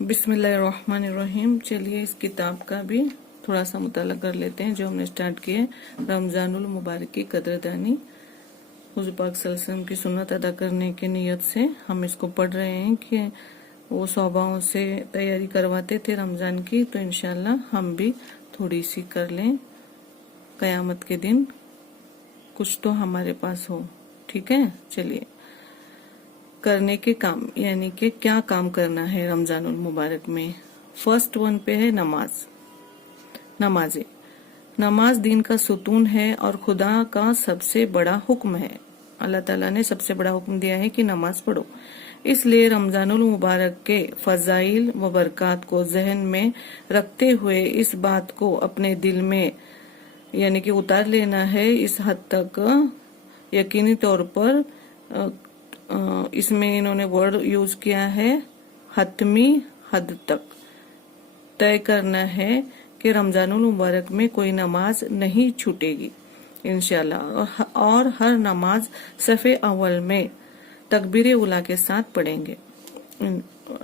बिस्मिल्लाहिर्रहमानिर्रहीम। चलिए इस किताब का भी थोड़ा सा मुताला कर लेते हैं जो हमने स्टार्ट किया। रमजानुल मुबारक की कदरदानी, हुज़ूर पाक सल्लल्लाहु अलैहि वसल्लम की सुन्नत अदा करने की नियत से हम इसको पढ़ रहे हैं कि वो सौबाओं से तैयारी करवाते थे रमज़ान की, तो इंशाल्लाह हम भी थोड़ी सी कर लें, क़यामत के दिन कुछ तो हमारे पास हो। ठीक है, चलिए करने के काम, यानी कि क्या काम करना है रमजानुल मुबारक में। फर्स्ट वन पे है नमाजें। नमाज दीन का सुतून है और खुदा का सबसे बड़ा हुक्म है। अल्लाह ताला ने सबसे बड़ा हुक्म दिया है कि नमाज पढ़ो। इसलिए रमजानुल मुबारक के फजाइल व बरकत को जहन में रखते हुए इस बात को अपने दिल में यानी कि उतार लेना है। इस हद तक यकीनी तौर पर इसमें इन्होंने वर्ड यूज किया है हतमी हद तक तय करना है कि रमजानुल मुबारक में कोई नमाज नहीं छूटेगी इंशाल्लाह, और हर नमाज सफ़े अव्वल में तकबीर उला के साथ पढ़ेंगे।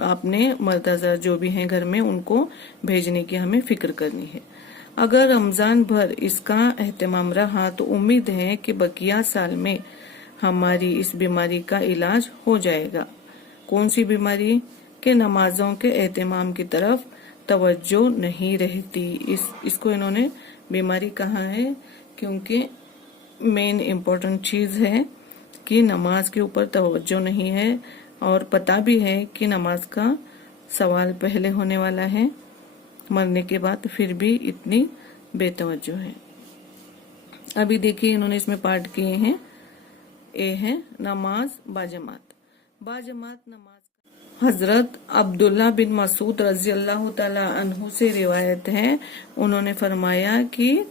आपने मर्दाजा जो भी हैं घर में उनको भेजने की हमें फिक्र करनी है। अगर रमजान भर इसका एहतमाम रहा तो उम्मीद है कि बकिया साल में हमारी इस बीमारी का इलाज हो जाएगा। कौन सी बीमारी? के नमाजों के एहतमाम की तरफ तवज्जो नहीं रहती। इसको इन्होंने बीमारी कहा है क्योंकि मेन इम्पोर्टेंट चीज है कि नमाज के ऊपर तवज्जो नहीं है, और पता भी है कि नमाज का सवाल पहले होने वाला है मरने के बाद, फिर भी इतनी बेतवज्जो है। अभी देखिए इन्होंने इसमें पार्ट किए हैं। ए है नमाज बाजमात नमाज। हजरत अब्दुल्ला बिन मसूद रजी अल्लाह ताला अन्हु से रिवायत है, उन्होंने फरमाया कि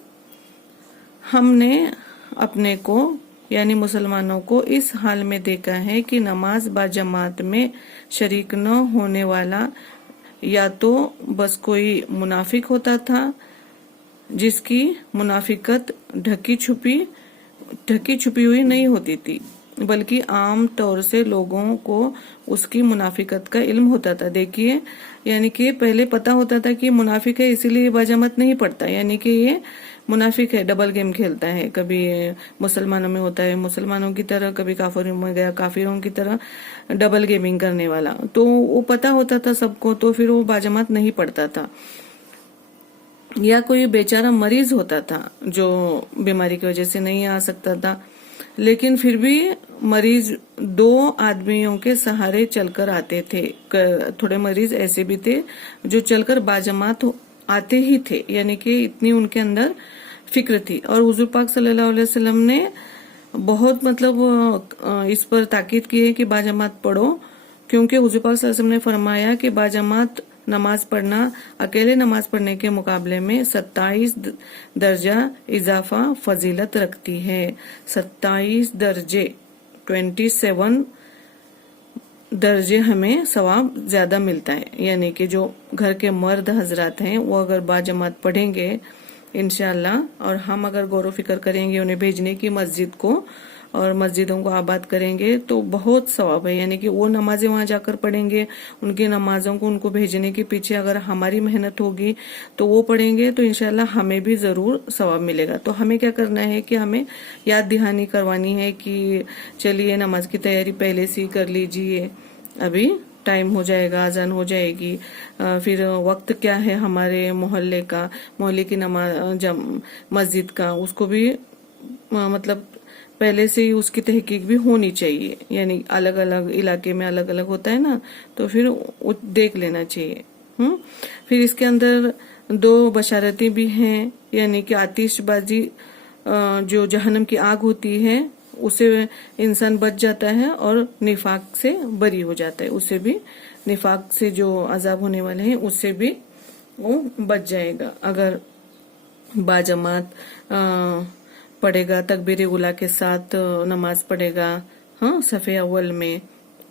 हमने अपने को यानी मुसलमानों को इस हाल में देखा है कि नमाज बाजमात में शरीक न होने वाला या तो बस कोई मुनाफिक होता था जिसकी मुनाफिकत ढकी छुपी हुई नहीं होती थी, बल्कि आम तौर से लोगों को उसकी मुनाफिकत का इल्म होता था। देखिए, यानी कि पहले पता होता था कि मुनाफिक है इसीलिए बाजमात नहीं पढ़ता, यानी कि ये मुनाफिक है, डबल गेम खेलता है। कभी मुसलमानों में होता है मुसलमानों की तरह, कभी काफिरों में गया काफिरों की तरह डबल गेमिंग करने वाला, तो वो पता होता था सबको, तो फिर वो बाजमात नहीं पढ़ता था। या कोई बेचारा मरीज होता था जो बीमारी की वजह से नहीं आ सकता था, लेकिन फिर भी मरीज दो आदमियों के सहारे चलकर आते थे। थोड़े मरीज ऐसे भी थे जो चलकर बाजमात आते ही थे, यानी कि इतनी उनके अंदर फिक्र थी। और हुजूर पाक सल्लल्लाहु अलैहि वसल्लम ने बहुत इस पर ताकीद की है कि बाजमात पढ़ो, क्योंकि हुजूर पाक सल्लल्लाहु अलैहि वसल्लम ने फरमाया कि बाजमात नमाज पढ़ना अकेले नमाज पढ़ने के मुकाबले में 27 दर्जा इजाफा फजीलत रखती है। 27 दर्जे 27 दर्जे हमें सवाब ज्यादा मिलता है। यानी कि जो घर के मर्द हजरात हैं वो अगर बाजमात पढ़ेंगे इंशाल्लाह, और हम अगर गौर फिक्र करेंगे उन्हें भेजने की मस्जिद को और मस्जिदों को आबाद करेंगे तो बहुत सवाब है। यानी कि वो नमाजें वहां जाकर पढ़ेंगे, उनकी नमाजों को उनको भेजने के पीछे अगर हमारी मेहनत होगी तो वो पढ़ेंगे तो इंशाल्लाह हमें भी जरूर सवाब मिलेगा। तो हमें क्या करना है कि हमें याद दहानी करवानी है कि चलिए नमाज की तैयारी पहले से ही कर लीजिए, अभी टाइम हो जाएगा, अजान हो जाएगी। फिर वक्त क्या है हमारे मोहल्ले की नमाज मस्जिद का, उसको भी मतलब पहले से ही उसकी तहकीक भी होनी चाहिए। यानी अलग अलग इलाके में अलग अलग होता है ना, तो फिर देख लेना चाहिए। फिर इसके अंदर 2 बशारतें भी हैं, यानी कि आतिशबाजी जो जहन्नम की आग होती है उसे इंसान बच जाता है, और निफाक से बरी हो जाता है, उससे भी निफाक से जो अजाब होने वाले हैं उससे भी वो बच जाएगा अगर बाजमात पढ़ेगा, तकबीर उला के साथ नमाज पढ़ेगा सफ़े अव्वल में,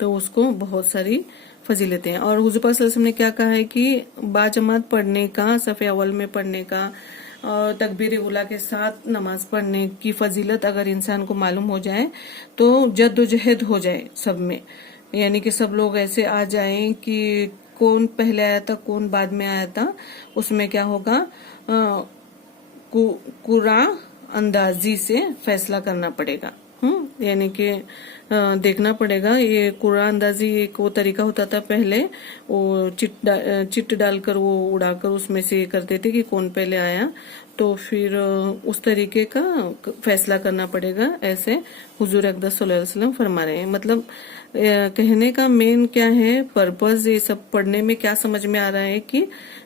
तो उसको बहुत सारी फजीलतें हैं। और हुजूर पाक सल्लल्लाहु अलैहि वसल्लम ने क्या कहा है कि बाजमात पढ़ने का, सफ़े अव्वल में पढ़ने का और तकबीर उला के साथ नमाज पढ़ने की फजीलत अगर इंसान को मालूम हो जाए तो जद्दोजहद हो जाए सब में, यानी कि सब लोग ऐसे आ जाएं कि کون پہلے آیا تھا کون بعد میں آیا تھا، اس میں کیا ہوگا، قرآن اندازی سے فیصلہ کرنا پڑے گا. یعنی کہ دیکھنا پڑے گا. یہ قرآن اندازی ایک وہ طریقہ ہوتا تھا پہلے، وہ چٹ ڈال کر وہ اڑا کر اس میں سے یہ کرتے تھے کہ کون پہلے آیا، تو پھر اس طریقے کا فیصلہ کرنا پڑے گا. ایسے حضور اقدس صلی اللہ علیہ وسلم فرما رہے ہیں. مطلب کہنے کا مین کیا ہے، پرپز یہ سب پڑھنے میں کیا سمجھ میں آ رہا ہے کہ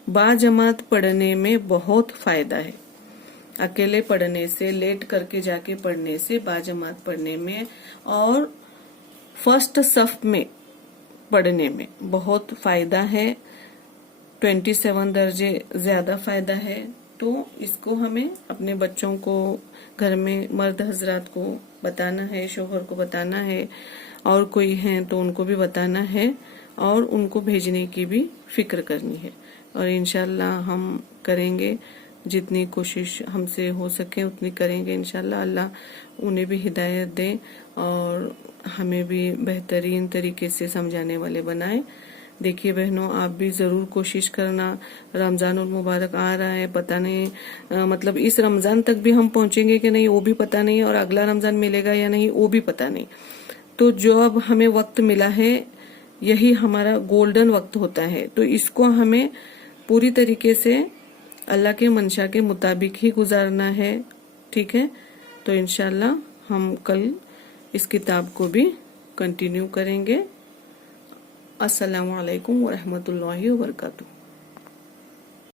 با جماعت پڑھنے میں بہت فائدہ ہے. اکیلے پڑھنے سے، لیٹ کر کے جا کے پڑھنے سے، با جماعت پڑھنے میں اور فرسٹ صف میں پڑھنے میں بہت فائدہ ہے. 27 درجے زیادہ فائدہ ہے. تو اس کو ہمیں اپنے بچوں کو، گھر میں مرد حضرات کو بتانا ہے، شوہر کو بتانا ہے، اور کوئی ہیں تو ان کو بھی بتانا ہے، اور ان کو بھیجنے کی بھی فکر کرنی ہے. اور انشاءاللہ ہم کریں گے، جتنی کوشش ہم سے ہو سکے اتنی کریں گے انشاءاللہ. اللہ انہیں بھی ہدایت دے اور ہمیں بھی بہترین طریقے سے سمجھانے والے بنائے. دیکھیے بہنوں، آپ بھی ضرور کوشش کرنا. رمضان المبارک آ رہا ہے، پتہ نہیں مطلب اس رمضان تک بھی ہم پہنچیں گے کہ نہیں وہ بھی پتہ نہیں، اور اگلا رمضان ملے گا یا نہیں وہ بھی پتہ نہیں. تو جو اب ہمیں وقت ملا ہے یہی ہمارا گولڈن وقت ہوتا ہے، تو اس کو ہمیں پوری طریقے سے اللہ کے منشا کے مطابق ہی گزارنا ہے. ٹھیک ہے، تو انشاءاللہ ہم کل اس کتاب کو بھی کنٹینیو کریں گے. السلام علیکم ورحمۃ اللہ وبرکاتہ.